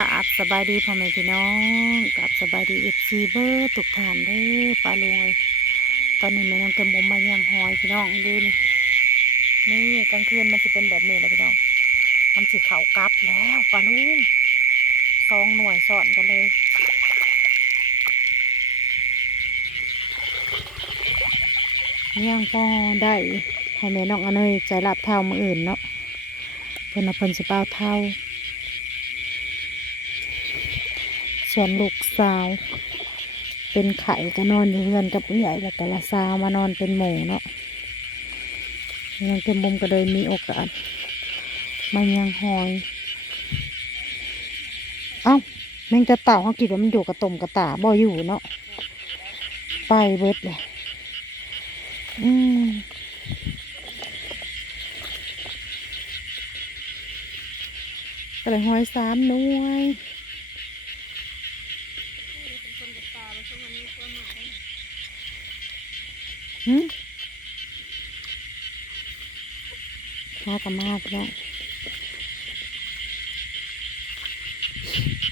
กับสบายดีพ่อแม่พี่น้องกับสบายดีเอฟซีเบอร์ทุกทานเด้อปลาลุงเอ้ยตอนนี้แม่น้องแกมบุมมาย่างหอยพี่น้องดูนี่นี่กลางคืนมันจะเป็นแบบนี้แหละพี่น้อง มันสิเขากลับแล้วปลาลุงสองหน่วยสอนกันเลยย่างพอได้ให้แม่น้องอนเนยใจรับเท่ามืออื่นเนาะเพิ่นเอาเพิ่นสิเป้าเท่า ส่วนลูกสาว เป็นไข่ก็นอนอยู่เรือนกับผู้ใหญ่แล้วก็ละสาวมานอนเป็นหมูเนาะยังเต็มมุมก็เลยมีโอกาสมายังหอย เอ้าแมงจะเต่าเขาคิดว่ามันอยู่กระตมกระตาบ่อยู่เนาะไปเบิดเลยอืมก็เลยหอยสามน่วย หืม ข้ากับมากแล้ว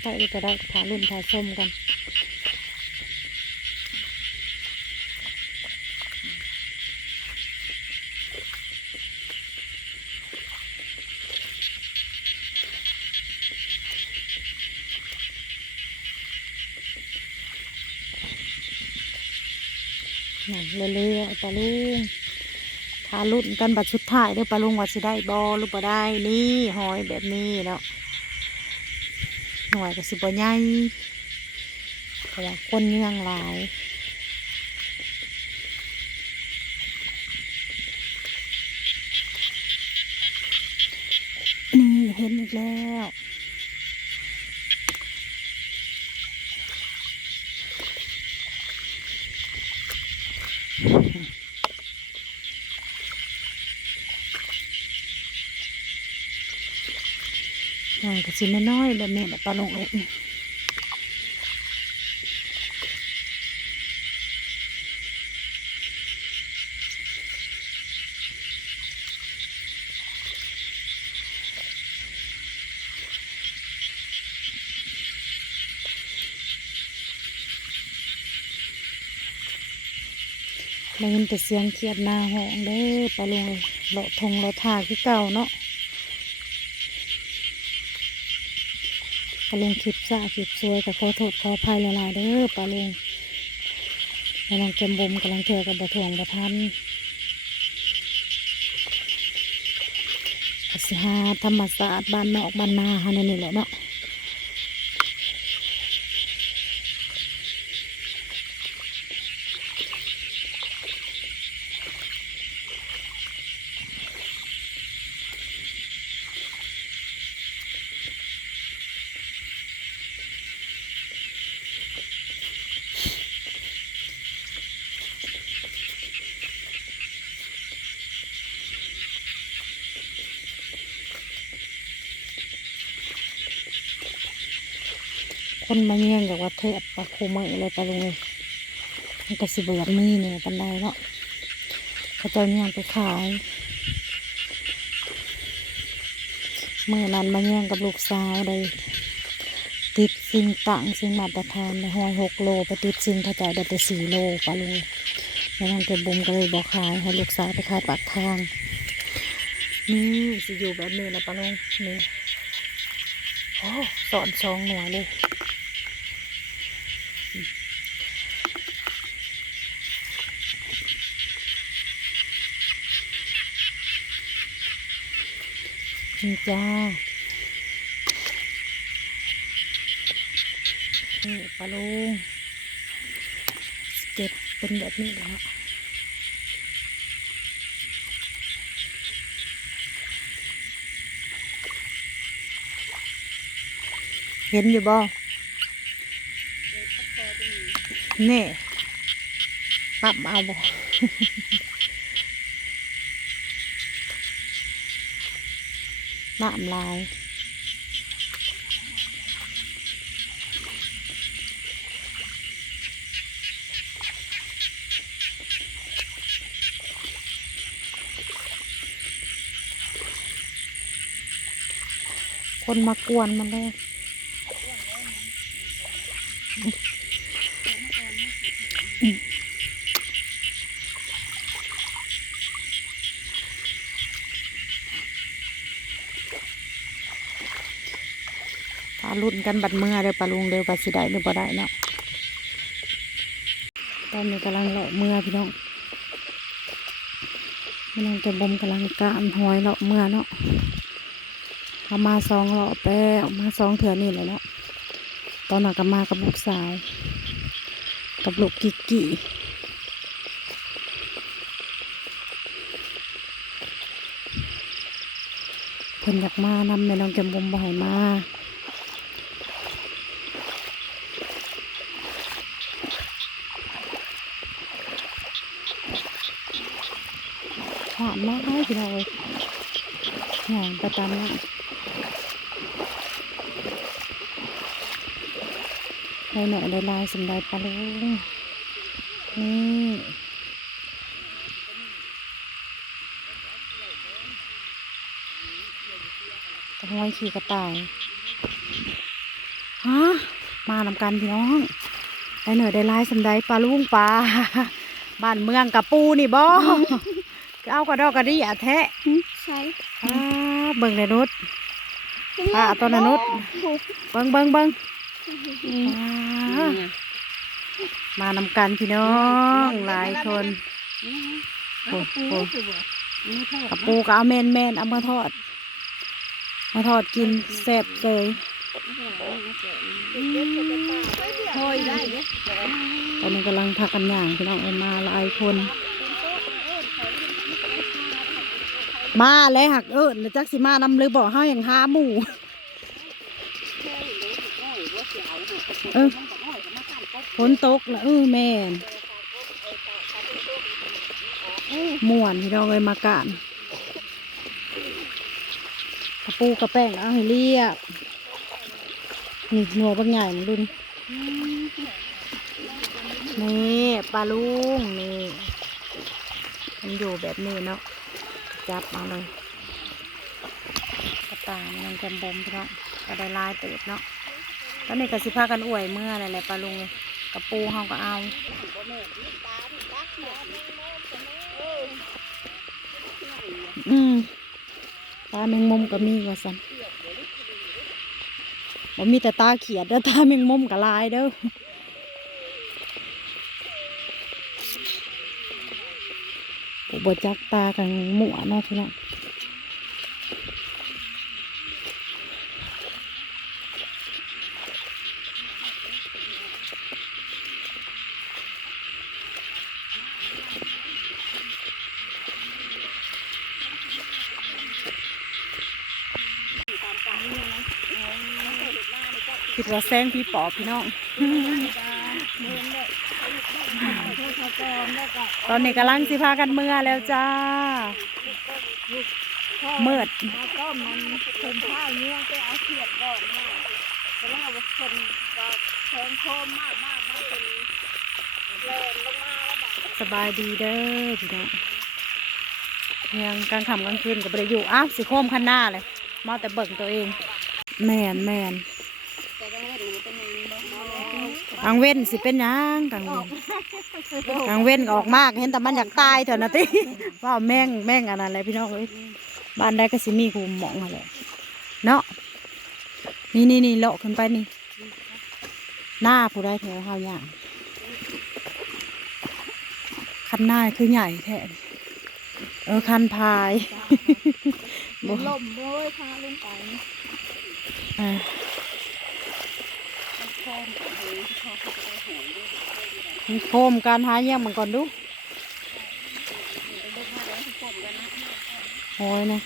ไปดูกระด้ขาลุ่นขาส้มกัน เรื่อยๆปลาลุงทาลุ่นกันบัดสุดท้ายเด้อปลาลุงว่าสิได้บอหรือบ่ได้นี่หอยแบบนี้แล้วหน่วยก็สิบ่ใหญ่เพราะว่าคนเยื่องหลายนี่เห็นอีกแล้ว หน่อยก็ สิน้อยๆแบบนี้แหละปลาลงเอ้ยได้ยินแต่เสียงเขียดนาหองเด้อปลาลงเอ้ยเลาะทงเลาะทาคือเก่าเนาะ ปลาลงคลิปซาคลิปสวยกับขอโทษขออภัยหลายๆเด้อปลาลุงกำลังเก็มบุมกำลังเทกับบะถ่วงบะทันสิหาธรรมศาสตร์บ้านนอกบ้านนาฮานั่นนี่แหละเนาะ คนมาเยี่ยงจากวัดเทพปลาคูมือเลยปลาลุงเลยมันก็สิบอยากมีเนี่ยปันไดเนาะเขาเจ้าเนี่ยงไปขายเมื่อนั้นมาเยี่ยงกับลูกสาวเลยติดสิ่งต่างสิ่งมาตรฐานในห้อยหกโลไปติดสิ่งเขาเจ้าได้แต่สี่โลปลาลุงแล้วน้องเก็บบุมก็เลยบอกขายให้ลูกสาวไปขายปากทางนี่สิอยู่แบบนี้นะปลาลุงนี่โอ้สอนสองหน่วยเลย นี่จ้านี่ปลาลุงเก็บเป็นแบบนี้แหล้วเห็นอยู่บ่นี่ปับเอาบ่ น้ำลายคนมากวนมันเลย พารุ่นกันบัดเมื่อเด้อปลาลุงเด้อปลาสิได้หรือบ่ได้เนาะตอนนี้กำลังเลาะเมื่อพี่น้องพี่น้องจะบ่มกำลังกะอันหอยเลาะเมื่อเนาะเอามาสองเลาะแป้วมาสองเถื่อนี่เลยเนาะตอนนั้นก็มากับลูกสาว กับลูกกิกกี้เพิ่นอยากมานำแม่น้องแกมบุมบ่ให้มา มากเลยพี่น้องเลยหอมประจำนะได้หน่อยได้ลายสำได้ปลาลุงนี่กระห้อยขี่กระต่ายฮะมานำกันพี่น้อง ได้หน่อยได้ลายสำได้ปลาลุงปลาบ้านเมืองกับปูนี่บ่ เอากระดอกกระดี่อะแทะใช่อ่าเบิ่งเลยนุชป้าเอาตัวนั้นนุชเบิ่งเบิ่งเบิ่งอ่ามานำกันพี่น้องหลายคนโอ้โหกระปูก็เอาแมนแมนๆเอามาทอด มาทอดกินแซ่บเลยคอยได้เด้ตอนนี้กำลังพักกันอย่างพี่น้องเอามาหลายคน มาเลยหักเอิญแล้วจักสิมานำหรือบอกห้าอย่างหาหมู่เออฝนตกแล้วเออแม่นม่วนพี่น้องเลยมากานกระปูกระแป้งเอาให้เรียบนี่หนัวบางใหญ่มาดูนี่นี่ปลาลุงนี่มันอยู่แบบนี้เนาะ จับมาเลยกระต่ายมันจำบอมพี่น้องก็ได้ลายเติบเนาะตอนนี้ก็สิพากันอวยเมื่ออะไรแหละปลาลุงเลยกระปูเฮาก็เอาอืมตาแมงมุมก็มีว่าสันบ่มีแต่ตาเขียดเด้อตาแมงมุมก็ลายเด้อ บจักตากันหมัวเนาะพี่น้องคิดว่าแซงพี่ปอพี่น้อง ตอนนี้กำลังสิพากันเมื่อแล้วจ้า เมิดก็มันเป็นผ้าวเงี้ยไปเอาเขียดดอกมาแล้วเอาคนก็แทงโคมมากมากมากเป็นแรงลงมาแล้วแบบสบายดีเด้อพี่น้องยังกลางค่ำกลางคืนก็บ่ได้อยู่อ้าวสิโคมคันหน้าเลยมาแต่เบิ่งตัวเอง แมนแมนแต่ก็เห็นมันเป็นอย่างนี้บ้าง กลางเว้นสิเป็นหยังกลางเว้นกลางเว้นก็ออกมากเห็นแต่มันอยากตายเถอะนะติว่าแม่งแม่งอันนั้นอะไรพี่น้องเอ้ยบ้านใดก็สิมีกูหมองอะไรเนาะนี่นี่นี่เลาะขึ้นไปนี่ หน้าผู้ได้แถวเฮาอย่างคันหน้าคือใหญ่แท้นี่เออคันพายบ่ลมโว้ยพาลงไปอ่ามี โคมการหาเยี่ยมมันก่อนดูโอ้ยนะ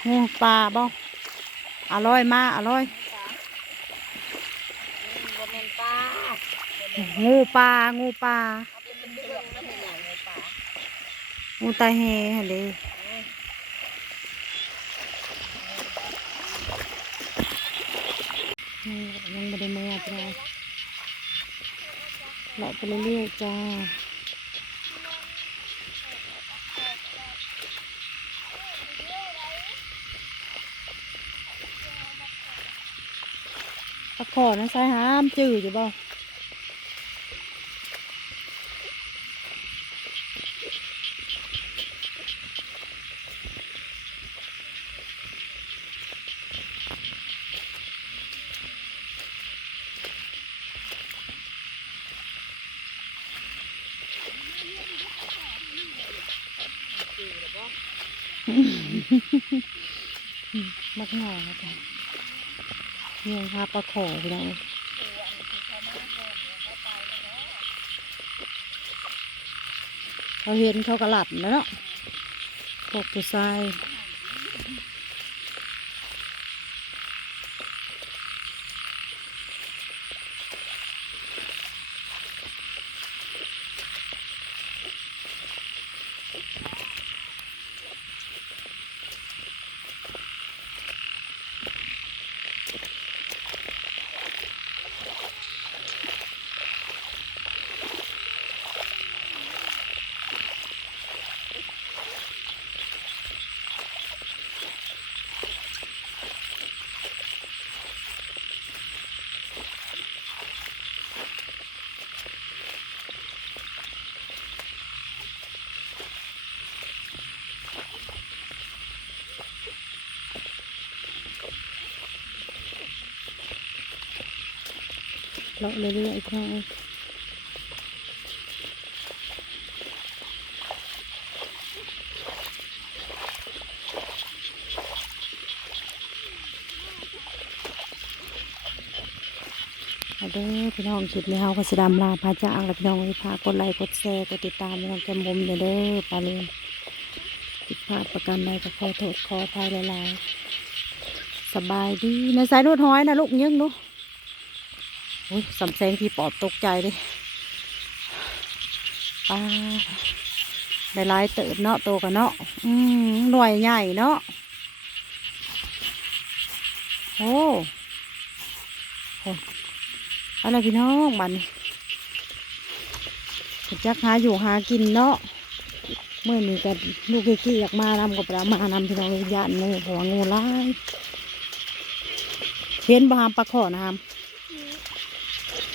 โอ้ปลาบ่อร่อยมากอร่อยบ่แม่นปลางูปลางูปลา อูตาแฮฮะเด้ยังไม่ได้เมื่อจ้าเลาะไปเรื่อยจ้าตะขอนะใส่ห้ามจืดอยู่บ่ มักหน่อแล้วกันเนี่ยค่ะปลาขอไปแล้วเขาเห็นเขากระหลับแล้วเนาะพวกผู้ชาย เลาะเรื่อยๆพี่น้องเอ้ยเอาเด้อพี่น้องคลิปนี้เฮาก็สิดำลาพาจ้ากแล้วพี่น้องเอ้พากดไลค์กดแชร์กดติดตามพี่น้องแกมบุมเด้อปลาเลยผิดพลาดประกันใดก็ขอโทษขออภัยหลายๆสบายดีในสายรถห้อยนะลูกยังดูโอ้ยสำแสงที่ปอบตกใจเลยปลาได้หลายเติบเนาะโตกันเนาะอืมหน่วยใหญ่เนาะโอ้โหอะไรพี่น้องมันจักหาอยู่หากินเนาะเมื่อนี้ก็ลูกกี้อยากมานำกับเรามานำพี่น้องเลยยานเพราะว่างูร้ายเห็นบามปลาขอนะครับ